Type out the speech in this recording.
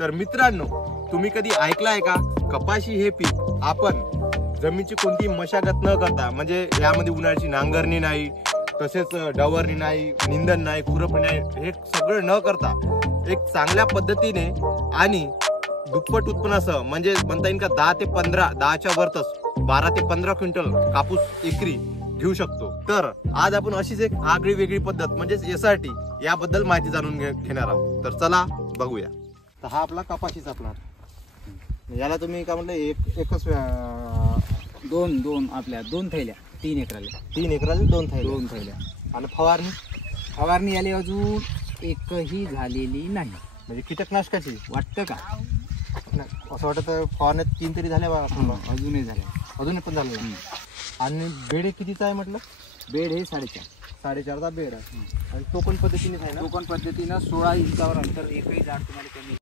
तर मित्रांनो, तुम्ही कधी ऐकलं आहे का, कपाशी हे पीक आपण जमिनीची कोणती मशागत न करता, म्हणजे यामध्ये उन्हाळ्याची नांगरणी नाही, तसेच डवरणी नाही, निंदन नाही, खुरपणी नाही, हे सगळं न करता एक चांगल्या पद्धतीने आणि दुप्पट उत्पन्नासह, म्हणजे म्हणता येईल का 10च्या वरतच 12 ते 15 क्विंटल कापूस एकरी घेऊ शकतो. तर आज आपण अशीच एक आगळी वेगळी पद्धत म्हणजे SRT याबद्दल माहिती जाणून घेणार आहोत. तर चला बघूया. तर हा आपला कपाशीचा प्लॉट. याला तुम्ही काय म्हटलं, एकच दोन थैल्या 3 एकराला 3 एकराला 2 थैल्या. आणि फवारणी याली अजून एकही झालेली नाही. म्हणजे कीटकनाशकाची वाटतं का? असं वाटत फवारण्यात 3 तरी झाल्या बा. अजूनही झाले, अजून पण झालं नाही. आणि बेड कितीचा आहे म्हटलं? बेड हे 4.5. 4.5चा बेड आहे. आणि टोकन पद्धतीने आहे ना? टोकन पद्धतीनं 16 इंचावर अंतर, एकही झाड तुम्हाला कमी